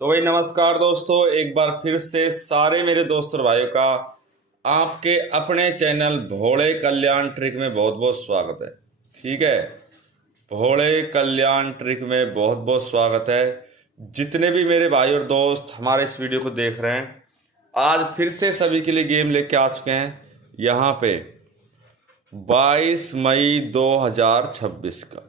तो भाई नमस्कार दोस्तों, एक बार फिर से सारे मेरे दोस्त और भाइयों का आपके अपने चैनल भोले कल्याण ट्रिक में बहुत बहुत स्वागत है। ठीक है, भोले कल्याण ट्रिक में बहुत बहुत स्वागत है। जितने भी मेरे भाई और दोस्त हमारे इस वीडियो को देख रहे हैं, आज फिर से सभी के लिए गेम लेके आ चुके हैं यहाँ पे 22 मई 2026 का।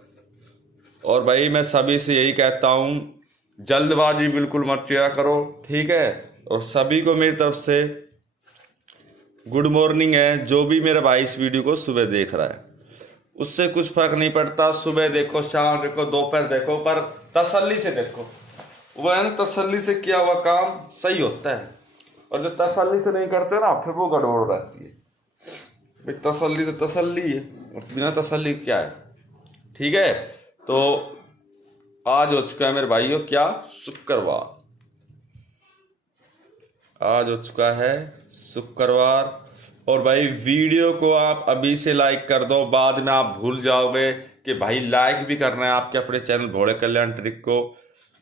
और भाई मैं सभी से यही कहता हूँ, जल्दबाजी बिल्कुल मत किया करो, ठीक है। और सभी को मेरी तरफ से गुड मॉर्निंग है। जो भी मेरा भाई इस वीडियो को सुबह देख रहा है उससे कुछ फर्क नहीं पड़ता, सुबह देखो, शाम देखो, दोपहर देखो, पर तसल्ली से देखो। वो है ना, तसल्ली से किया हुआ काम सही होता है। और जो तसल्ली से नहीं करते ना, फिर वो गड़बड़ रहती है। भाई तसल्ली तो तसल्ली है, और बिना तसल्ली क्या है। ठीक है, तो आज हो चुका है मेरे भाइयों क्या, शुक्रवार। आज हो चुका है शुक्रवार। और भाई वीडियो को आप अभी से लाइक कर दो, बाद में आप भूल जाओगे कि भाई लाइक भी करना है आपके अपने चैनल भोले कल्याण ट्रिक को।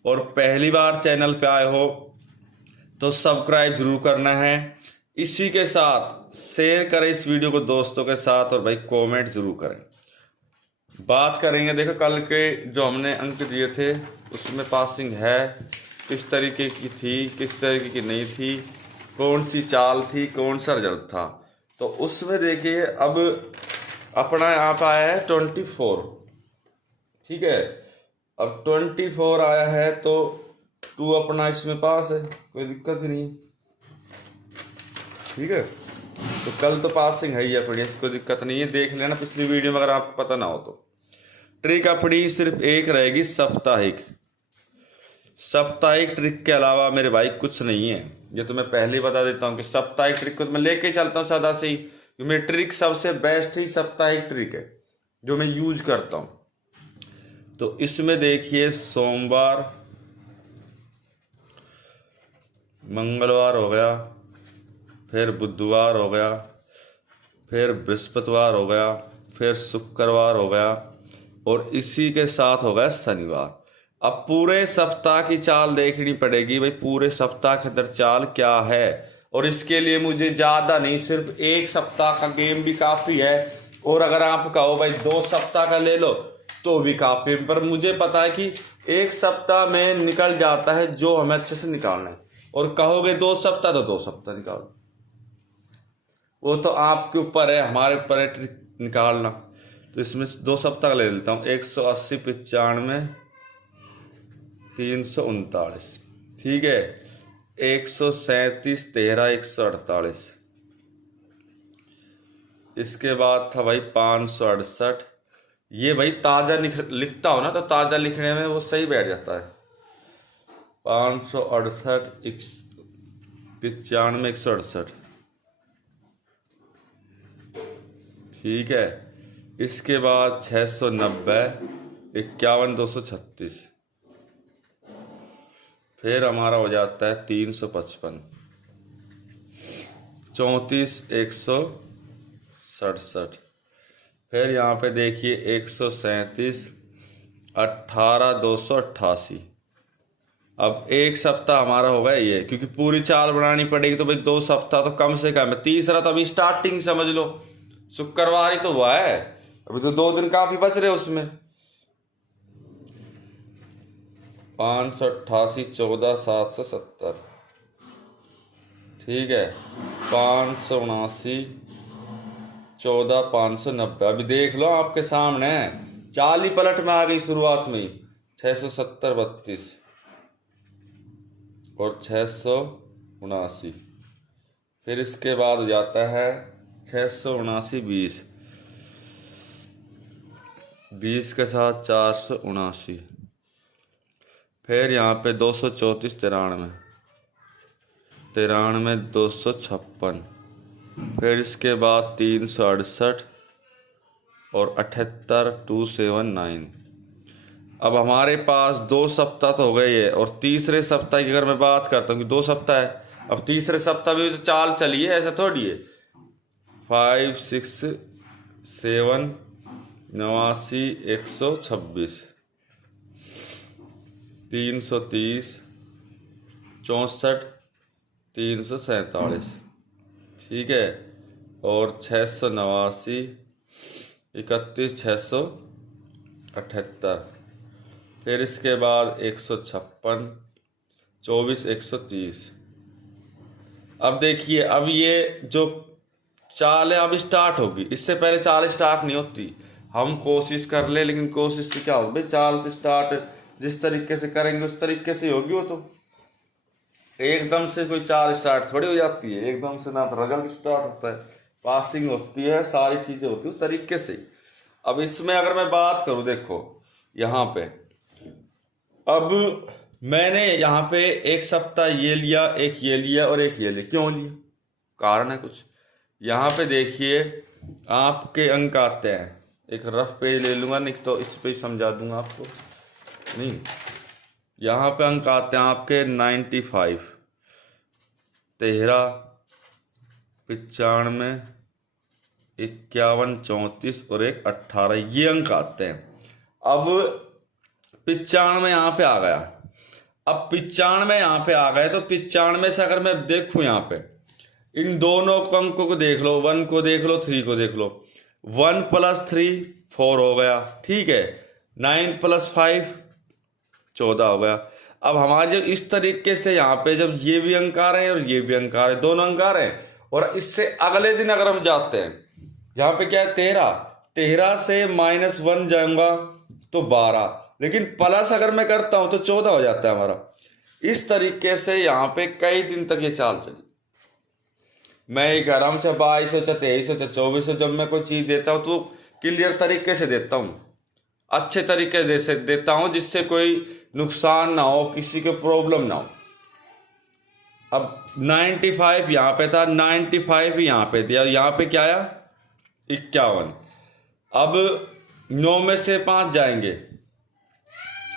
और पहली बार चैनल पे आए हो तो सब्सक्राइब जरूर करना है। इसी के साथ शेयर करें इस वीडियो को दोस्तों के साथ, और भाई कमेंट जरूर करें। बात करेंगे, देखो कल के जो हमने अंक दिए थे उसमें पासिंग है किस तरीके की थी, किस तरीके की नहीं थी, कौन सी चाल थी, कौन सा रिजल्ट था। तो उसमें देखिए अब अपना यहाँ पे आया है 24। ठीक है, अब 24 आया है तो 2 अपना इसमें पास है, कोई दिक्कत ही नहीं। ठीक है, तो कल तो पासिंग है ही अपनी, कोई दिक्कत नहीं है। देख लेना पिछली वीडियो में अगर आपको पता ना हो तो। ट्रिक अपनी सिर्फ एक रहेगी, साप्ताहिक। साप्ताहिक ट्रिक के अलावा मेरे भाई कुछ नहीं है। ये तो मैं पहले ही बता देता हूँ कि साप्ताहिक ट्रिक को तो मैं लेके चलता हूँ सदा से ही, क्योंकि मेरी ट्रिक सबसे बेस्ट ही साप्ताहिक ट्रिक है जो मैं यूज करता हूँ। तो इसमें देखिए सोमवार, मंगलवार हो गया, फिर बुधवार हो गया, फिर बृहस्पतिवार हो गया, फिर शुक्रवार हो गया, और इसी के साथ हो गया शनिवार। अब पूरे सप्ताह की चाल देखनी पड़ेगी भाई, पूरे सप्ताह के अंदर चाल क्या है। और इसके लिए मुझे ज़्यादा नहीं, सिर्फ एक सप्ताह का गेम भी काफ़ी है। और अगर आप कहो भाई 2 सप्ताह का ले लो तो भी काफ़ी है, पर मुझे पता है कि एक सप्ताह में निकल जाता है जो हमें अच्छे से निकालना है। और कहोगे 2 सप्ताह तो 2 सप्ताह निकालो, वो तो आपके ऊपर है, हमारे ऊपर है ट्रिक निकालना। तो इसमें 2 सप्ताह का ले लेता हूँ। 180, 95, 339। ठीक है, 137, 13, 148। इसके बाद था भाई 568। ये भाई ताज़ा लिखता हो ना, तो ताज़ा लिखने में वो सही बैठ जाता है। 568, 95, 168। ठीक है, इसके बाद 690, 51, 236। फिर हमारा हो जाता है 355, 34, 167। फिर यहाँ पे देखिए 137, 18, 288। अब एक सप्ताह हमारा होगा ये, क्योंकि पूरी चाल बनानी पड़ेगी तो भाई 2 सप्ताह तो कम से कम है। तीसरा तो अभी स्टार्टिंग समझ लो, शुक्रवार ही तो हुआ है, अभी तो 2 दिन काफी बच रहे उसमें। 588, 14, 770। ठीक है, 579, 14, 590। अभी देख लो आपके सामने, चाल ही पलट में आ गई शुरुआत में ही। 670, 32 और 679। फिर इसके बाद हो जाता है 679, 20, 20 के साथ 479। फिर यहाँ पे 234, 93, 93, 256। फिर इसके बाद 368 और 78, 279। अब हमारे पास 2 सप्ताह तो हो गए ये, और तीसरे सप्ताह की अगर मैं बात करता हूँ कि 2 सप्ताह है, अब तीसरे सप्ताह भी तो चाल चली है, ऐसा थोड़ी है। 5, 6, 7, 89, 126, 330, 64,347, ठीक है। और 689, 31,678, फिर इसके बाद 156, 24,130। अब देखिए, अब ये जो चाल है अब स्टार्ट होगी, इससे पहले चाल स्टार्ट नहीं होती। हम कोशिश कर ले, लेकिन कोशिश से क्या होगा भाई, चाल तो स्टार्ट जिस तरीके से करेंगे उस तरीके से होगी। वो तो एकदम से कोई चाल स्टार्ट थोड़ी हो जाती है, एकदम से ना तो रिजल्ट स्टार्ट होता है, पासिंग होती है, सारी चीजें होती है उस तरीके से। अब इसमें अगर मैं बात करूं, देखो यहाँ पे अब मैंने यहाँ पे एक सप्ताह ये लिया, एक ये लिया और एक ये लिया। क्यों लिया? कारण है कुछ। यहाँ पे देखिए आपके अंक आते हैं, एक रफ पेज ले लूंगा, नहीं तो इस पे समझा दूंगा आपको। नहीं, यहाँ पे अंक आते हैं आपके 95, 13, 95, 51, 34 और एक 18, ये अंक आते हैं। अब 95 यहाँ पे आ गया। अब 95 यहाँ पे आ गए तो 95 से अगर मैं देखूं यहाँ पे इन दोनों अंकों को देख लो, 1 को देख लो, 3 को देख लो। 1 + 3 4 हो गया, ठीक है। 9 + 5 14 हो गया। अब हमारे जो इस तरीके से यहाँ पे जब ये भी अंक आ रहे हैं और ये भी अंक आ रहे हैं, दोनों अंक आ रहे हैं, और इससे अगले दिन अगर हम जाते हैं, यहाँ पे क्या है 13 से -1 जाऊंगा तो 12, लेकिन प्लस अगर मैं करता हूं तो 14 हो जाता है हमारा। इस तरीके से यहाँ पे कई दिन तक ये चाल चली। मैं एक आराम से 2200, 2300, 2400 जब मैं कोई चीज देता हूं तो क्लियर तरीके से देता हूं, अच्छे तरीके से देता हूं, जिससे कोई नुकसान ना हो, किसी को प्रॉब्लम ना हो। अब 95 यहाँ पे था, 95 यहाँ पे दिया, यहाँ पे क्या आया 51। अब 9 में से 5 जाएंगे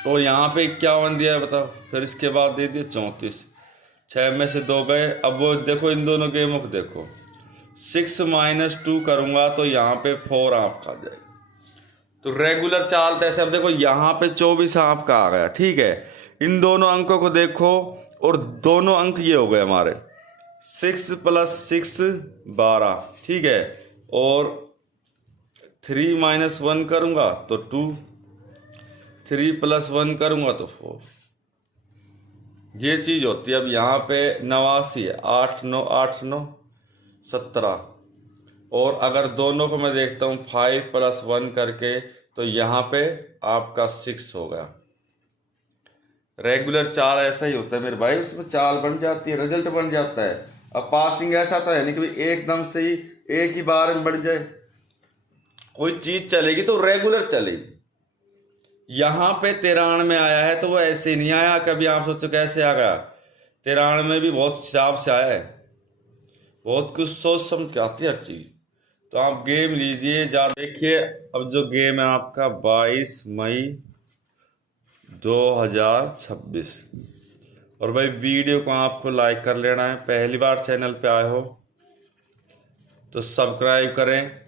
तो यहाँ पे 51 दिया है, बताओ। फिर इसके बाद दे दिए 34, 6 में से 2 गए। अब वो देखो इन दोनों गेमों को देखो, 6 - 2 करूंगा तो यहाँ पे 4 आपका आ जाएगा। तो रेगुलर चाल ऐसे। अब देखो यहाँ पे 24 आपका आ गया, ठीक है। इन दोनों अंकों को देखो और दोनों अंक ये हो गए हमारे, 6 + 6 12, ठीक है। और 3 - 1 करूंगा तो 2, 3 + 1 करूंगा तो 4, ये चीज होती है। अब यहाँ पे 89 है, 8 9 8 9 17, और अगर दोनों को मैं देखता हूँ 5 + 1 करके तो यहाँ पे आपका 6 हो गया। रेगुलर चाल ऐसा ही होता है मेरे भाई, उसमें चाल बन जाती है, रिजल्ट बन जाता है। अब पासिंग ऐसा तो है नहीं कि एकदम से ही एक ही बार में बढ़ जाए। कोई चीज चलेगी तो रेगुलर चलेगी। यहाँ पे 93 आया है तो वो ऐसे नहीं आया, कभी आप सोचो कैसे आ गया। 93 भी बहुत हिसाब से आया है, बहुत कुछ सोच समझ के आती है हर चीज। तो आप गेम लीजिए जा। देखिए अब जो गेम है आपका 22 मई 2026। और भाई वीडियो को आपको लाइक कर लेना है, पहली बार चैनल पे आए हो तो सब्सक्राइब करें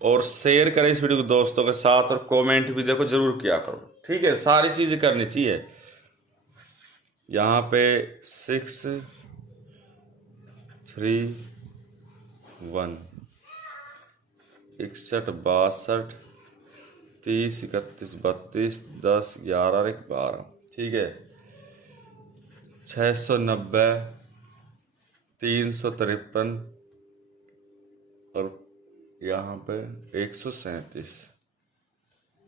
और शेयर करें इस वीडियो को दोस्तों के साथ, और कमेंट भी देखो जरूर किया करो, ठीक है। सारी चीजें करनी चाहिए। यहाँ पे 6 3 1 61 62 30 31 32 10 11 और 12, ठीक है। 690 353 और यहाँ पे 137।